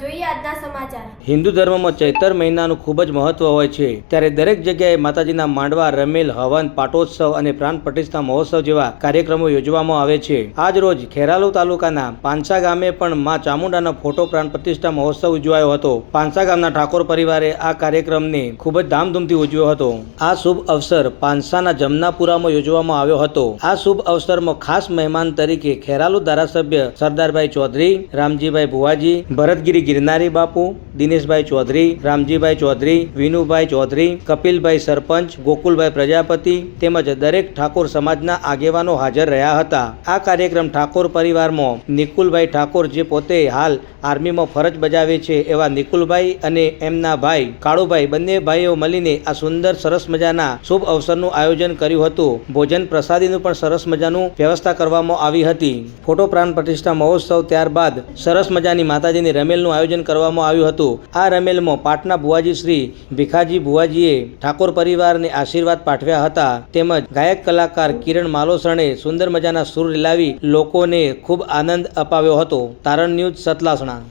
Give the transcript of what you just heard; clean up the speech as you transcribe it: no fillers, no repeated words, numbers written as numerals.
જોઈએ આજના સમાચાર। હિન્દુ ધર્મમાં ચૈતર મહિનાનું ખૂબ જ મહત્વ હોય છે, ત્યારે દરેક જગ્યાએ માતાજીના માંડવા, રમેલ, હવન, પાટોત્સવ અને પ્રાણ પ્રતિષ્ઠા મહોત્સવ જેવા કાર્યક્રમો યોજવામાં આવે છે। આજ રોજ ખેરાલુ તાલુકાના પાંસા ગામે પણ માં ચામુંડાનો ફોટો પ્રાણ પ્રતિષ્ઠા મહોત્સવ ઉજવાયો હતો। પાંસા ગામના ઠાકોર પરિવારે આ કાર્યક્રમને ખૂબ જ ધામધૂમથી ઉજવ્યો હતો। આ શુભ અવસર પાંસાના જમનાપુરામાં યોજવામાં આવ્યો હતો। આ શુભ અવસરમાં ખાસ મહેમાન તરીકે ખેરાલુ ધારાસભ્ય સરદારભાઈ ચૌધરી, રામજીભાઈ ભુવાજી, ભરતગીરી ગિરનારી બાપુ, દિનેશભાઈ ચૌધરી, રામજીભાઈ ચૌધરી, વિનુભાઈ ચૌધરી, કપિલભાઈ સરપંચ, ગોકુલભાઈ પ્રજાપતિ તેમજ દરેક ઠાકોર સમાજના આગેવાનો હાજર રહ્યા હતા। આ કાર્યક્રમ ઠાકોર પરિવારમાં નિકુલભાઈ ઠાકોર, જે પોતે હાલ આર્મીમાં ફરજ બજાવે છે એવા નિકુલભાઈ અને એમના ભાઈ કાળુભાઈ, બંને ભાઈઓ મળીને આ સુંદર સરસ મજાના શુભ અવસરનું આયોજન કર્યું હતું। ભોજન પ્રસાદીનું પણ સરસ મજાનું વ્યવસ્થા કરવામાં આવી હતી। ફોટો પ્રાણ પ્રતિષ્ઠા મહોત્સવ ત્યારબાદ સરસ મજાની માતાજીની રમેલનું આયોજન કરવામાં આવ્યું હતું। આ રમેલમાં પાટના ભુવાજી શ્રી ભીખાજી ભુવાજીએ ઠાકોર પરિવારને આશીર્વાદ પાઠવ્યા હતા, તેમજ ગાયક કલાકાર કિરણ માલોસણે સુંદર મજાના સૂર લાવી લોકોને ખૂબ આનંદ અપાવ્યો હતો। તારણ ન્યૂઝ, સતલાસણા।